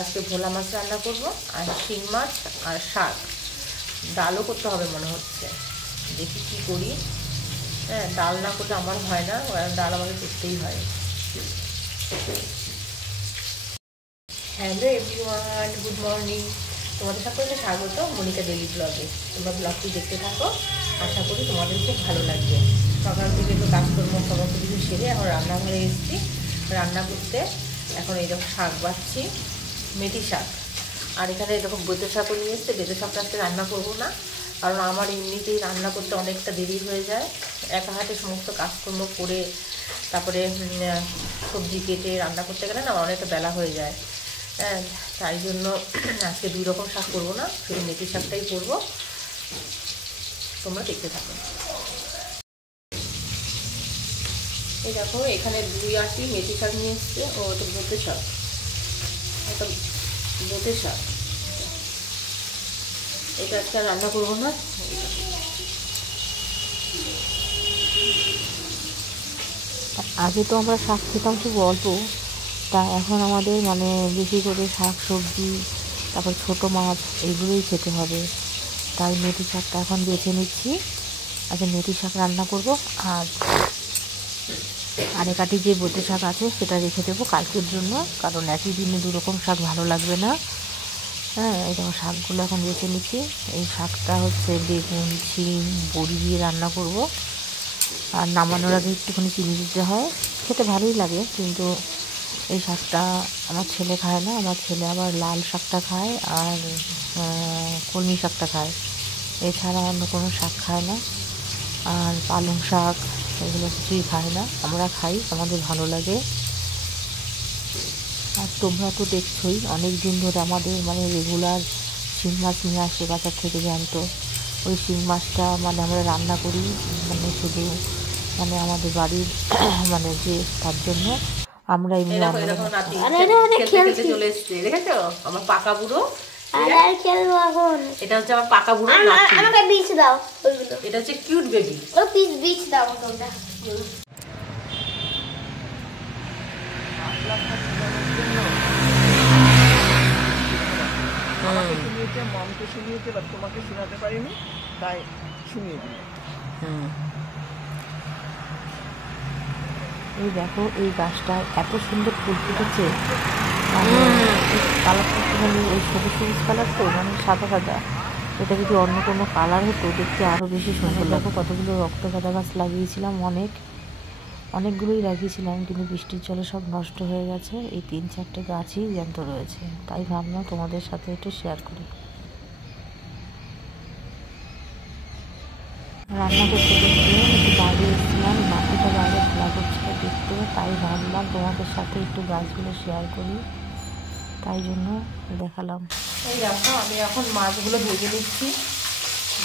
আজকে ভোলা মাছ রান্না করব, আর শিং মাছ আর শাক। ডালও করতে হবে মনে হচ্ছে, দেখি কি করি। হ্যাঁ, ডাল না করলে আমার হয় না, ডাল আমাকে করতেই হয়। Hello everyone, good morning. তোমাদের সকলকে স্বাগত মনিকা ডেইলি ব্লগে। তোমরা ব্লগটি দেখতে থাকো, আশা করি তোমাদের খুব ভালো লাগবে। সকাল থেকে তো কাজকর্ম সমস্ত কিছু সেরে এখন রান্নাঘরে এসেছি রান্না করতে। এখন এইরকম শাক বাছছি, মেথি শাক। আর এখানে এরকম বেঁতে শাকও নিয়ে এসছে। বেঁতে শাকটা আজকে রান্না করবো না, কারণ আমার এমনিতেই রান্না করতে অনেকটা দেরি হয়ে যায়। একা হাতে সমস্ত কাজকর্ম করে তারপরে সবজি কেটে রান্না করতে গেলে না আমার অনেকটা বেলা হয়ে যায়। হ্যাঁ, তাই জন্য আজকে 2 রকম শাক করবো না, শুধু মেথি শাকটাই করবো। তোমরা দেখতে থাকো। এই দেখো, এখানে 2 আটি মেথি শাক নিয়ে এসছে। ও এটা বেঁতে শাক, এটা বেঁতে শাক। এটা আজকে রান্না করবো না। আগে তো আমরা শাক খেতাম খুব অল্প, তা এখন আমাদের মানে বেশি করে শাক সবজি, তারপর ছোটো মাছ এগুলোই খেতে হবে। তাই মেথি শাকটা এখন বেছে নিচ্ছি। আচ্ছা, মেথি শাক রান্না করব। আর আরেকাটি যে বেঁতে শাক আছে সেটা রেখে দেবো কালকের জন্য, কারণ একই দিনে 2 রকম শাক ভালো লাগবে না। হ্যাঁ, এই দেখো শাকগুলো এখন বেছে নিচ্ছি। এই শাকটা হচ্ছে বেগুন, শিম, বড়ি দিয়ে রান্না করব। আর নামানোর আগে একটুখানি চিনি দিতে হয়, খেতে ভালোই লাগে। কিন্তু এই শাকটা আমার ছেলে খায় না, আমার ছেলে আবার লাল শাকটা খায় আর কলমি শাকটা খায়, এছাড়া অন্য কোনো শাক খায় না। আর পালং শাক এগুলো কিছুই খায় না, আমরা খাই, আমাদের ভালো লাগে। আর তোমরা তো দেখছোই অনেক দিন ধরে আমাদের মানে রেগুলার শিং মাছ নিয়ে আসে বাজার থেকে জ্যান্ত। ওই শিং মাছটা মানে আমরা রান্না করি, মানে শুধু মানে আমাদের বাড়ির মানে যে তার জন্য আমরা এমনি চলে এসছে। দেখেছো আমার পাকা বুড়ো, এটা হচ্ছে আমার পাকা বুড়ো। আমাকে বীজ দাও, ওইগুলো এটা হচ্ছে কিউট বেবি। ও বীজ দাও আমাকে ওটা। আমাকে শুনিয়েছে, মমকে শুনিয়েছে, বা তোমাকে শোনাতে পারিনি, তাই শুনিয়ে দিই। এই দেখো, এই গাছটায় এত সুন্দর ফুল ফুটেছে, মানে কালারটা মানে ওই সবুজ সবুজ কালার তো, মানে সাদা সাদা। এটা যদি অন্য কোনো কালার হতো দেখতে আরও বেশি সুন্দর লাগতো। কতগুলো রক্তগাঁদা গাছ লাগিয়েছিলাম, অনেকগুলোই লাগিয়েছিলাম, কিন্তু বৃষ্টির জলে সব নষ্ট হয়ে গেছে। এই 3-4টে গাছই জ্যান্ত রয়েছে, তাই ভাবলাম তোমাদের সাথে একটু শেয়ার করি। রান্না করতে করতে একটু বাইরে এসেছিলাম, মাটিটা বাইরে খোলা করছিল দেখতে, তাই ভাবলাম তোমাদের সাথে একটু গাছগুলো শেয়ার করি, তাই জন্য দেখালাম। এই দেখো, আমি এখন মাছগুলো ভেজে নিচ্ছি।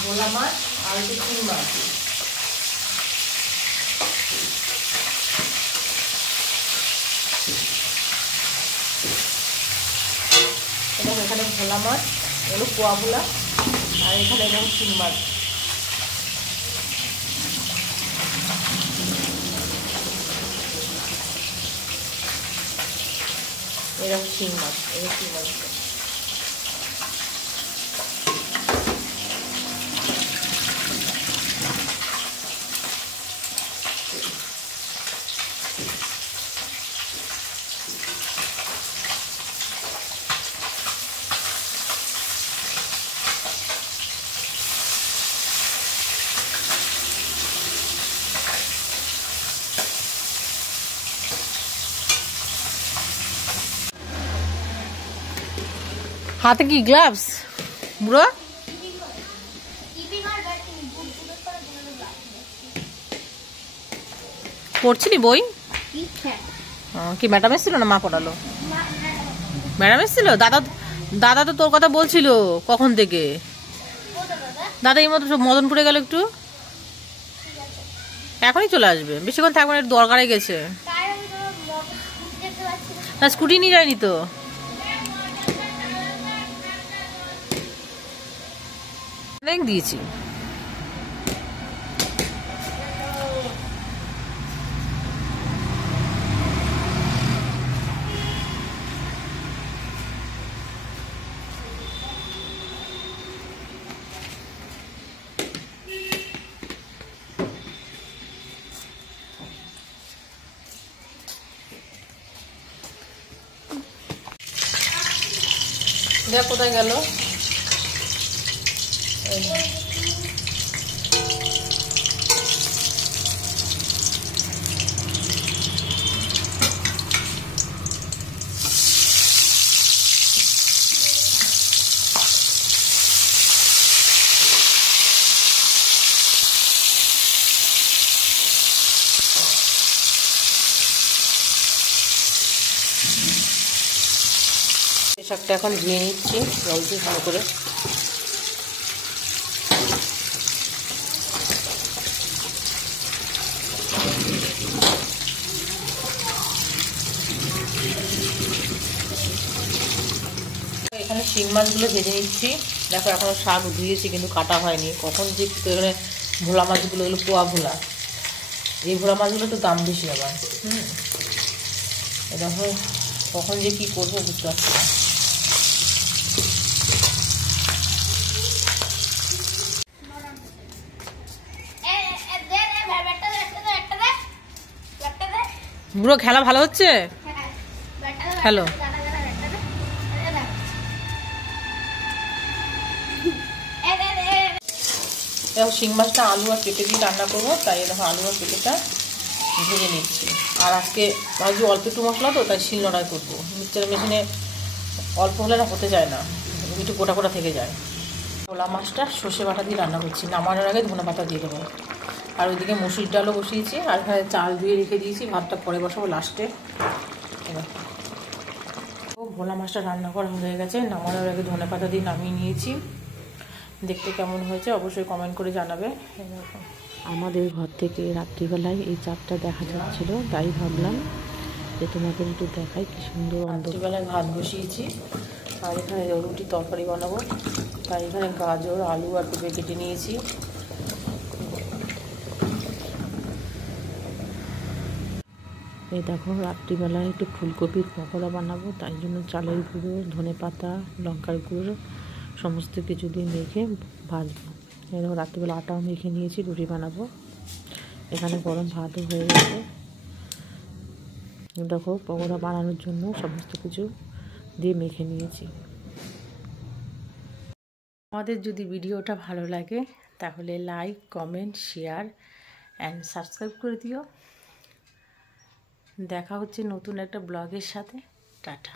ভোলা মাছ আর একটু শিং মাছ। এবং এখানে ভোলা মাছ, এগুলো পোয়া ভোলা, আর এখানে এরকম শিং মাছ। এরকম শিং মাছ, এরকম শিং মাছ। হাতে কি গ্লাভস বুড়ো? পড়ছিলি বই? কি ম্যাডাম এসেছিল না মা পড়ালো? ম্যাডাম এসেছিল। দাদা তো তোর কথা বলছিল কখন থেকে। দাদা এই মতো মদনপুরে গেল, একটু এখনই চলে আসবে, বেশিক্ষণ থাকবে না, একটু দরকারে গেছে। না, স্কুটি নিয়ে যায়নি তো। দিয়েছি। দেখ কোথায় গেল। শাকটা এখন ধুয়ে নিচ্ছি জল দিয়ে ভালো করে। এখানে শিং মাছগুলো ভেজে নিচ্ছি। দেখো এখনো শাক ধুয়েছি কিন্তু কাটা হয়নি। কখন যে এখানে ভোলা মাছগুলো, এগুলো পোয়া ভোলা, এই ভোলা মাছগুলো একটু দাম বেশি আবার। দেখো কখন যে কি করবো বুঝতে পারছি না। বুড়ো খেলা ভালো হচ্ছে, খেলো। দেখো শিং মাছটা আলু আর পেঁপে দিয়ে রান্না করবো, তাই দেখো আলু আর পেঁপেটা ভেজে নিচ্ছি। আর আজকে ভাবছি অল্প একটু মশলা তো, তাই শিল নোড়াই করবো। মিক্সচার মেশিনে অল্প হলে না হতে যায় না, একটু গোটা গোটা থেকে যায়। ভোলা মাছটা সর্ষে বাটা দিয়ে রান্না করছি, নামানোর আগে ধনে পাতা দিয়ে দেবো। আর ওইদিকে মুসুর ডালও বসিয়েছি, আর এখানে চাল ধুয়ে রেখে দিয়েছি, ভাতটা পরে বসাবো লাস্টে। ভোলা মাছটা রান্না করা হয়ে গেছে, নামানোর আগে ধনে পাতা দিয়ে নামিয়ে নিয়েছি। দেখতে কেমন হয়েছে অবশ্যই কমেন্ট করে জানাবে। আমাদের ঘর থেকে রাত্রিবেলায় এই চাঁদটা দেখা যাচ্ছিল, তাই ভাবলাম যে তোমাদের একটু দেখাই কি সুন্দর। রাত্রিবেলায় ভাত বসিয়েছি, আর এখানে রুটি তরকারি বানাবো, তাই এখানে গাজর আলু আর পেঁপে কেটে নিয়েছি। এই দেখো রাত্রিবেলায় একটু ফুলকপির পকোড়া বানাবো, তাই জন্য চালের গুঁড়ো, ধনে পাতা, লঙ্কার গুঁড়ো সমস্ত কিছু দিয়ে মেখে ভাজবো। এরকম রাত্রিবেলা আটাও মেখে নিয়েছি, রুটি বানাবো। এখানে গরম ভাতও হয়ে গেছে। দেখো পকোড়া বানানোর জন্য সমস্ত কিছু দিয়ে মেখে নিয়েছি। আমাদের যদি ভিডিওটা ভালো লাগে তাহলে like, comment, share and subscribe করে দিও। দেখা হচ্ছে নতুন একটা ব্লগের সাথে। টাটা।